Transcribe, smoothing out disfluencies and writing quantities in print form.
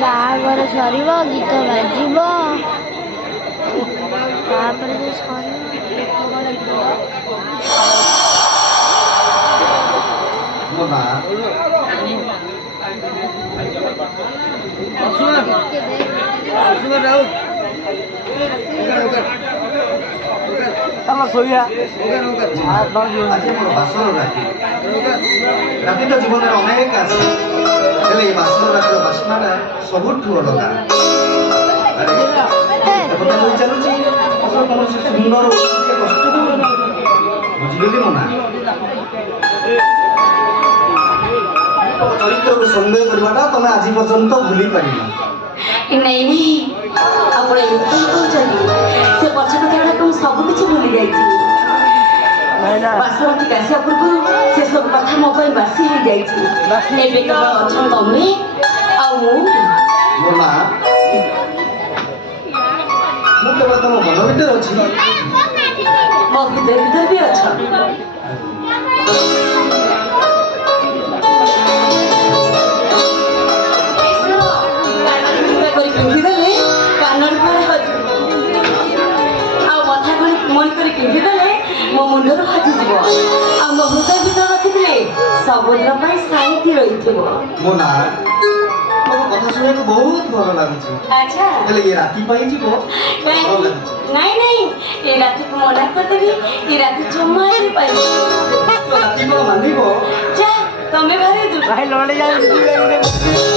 बाहागर सर गीत बाजिब राति तो जीवन में अनेक आसे बासर रातिर बास्नाटा सबुठ अलगा चलुची कौन सुंदर कष्ट बुझिगली मना चरित्र को संदेह करवाटा तुम आज पर्यंत भूली पार नहीं नहीं आप से पक्ष कथा तुम सब किसी भूली जाइए बासरती आसा पूर्व से सब कथा मो बासी हो जाए तमें मोना केवल तुम मन भर अच्छी मो भीतर भीतर भी अच्छा पिंधिदेले कानर मथा मन कर पिंधिदेले मो मुंडर हजिज आ मो हृदय भीतर रखिले सबुदिन साइती रही मोना तुम कथा शुणे तो बहुत भल लगुच अच्छा ये राति नहीं नहीं ये राति को मना करदेवी ये राति जमा राति को मानिबो जा तमे भारी दुख भाई लड़े जा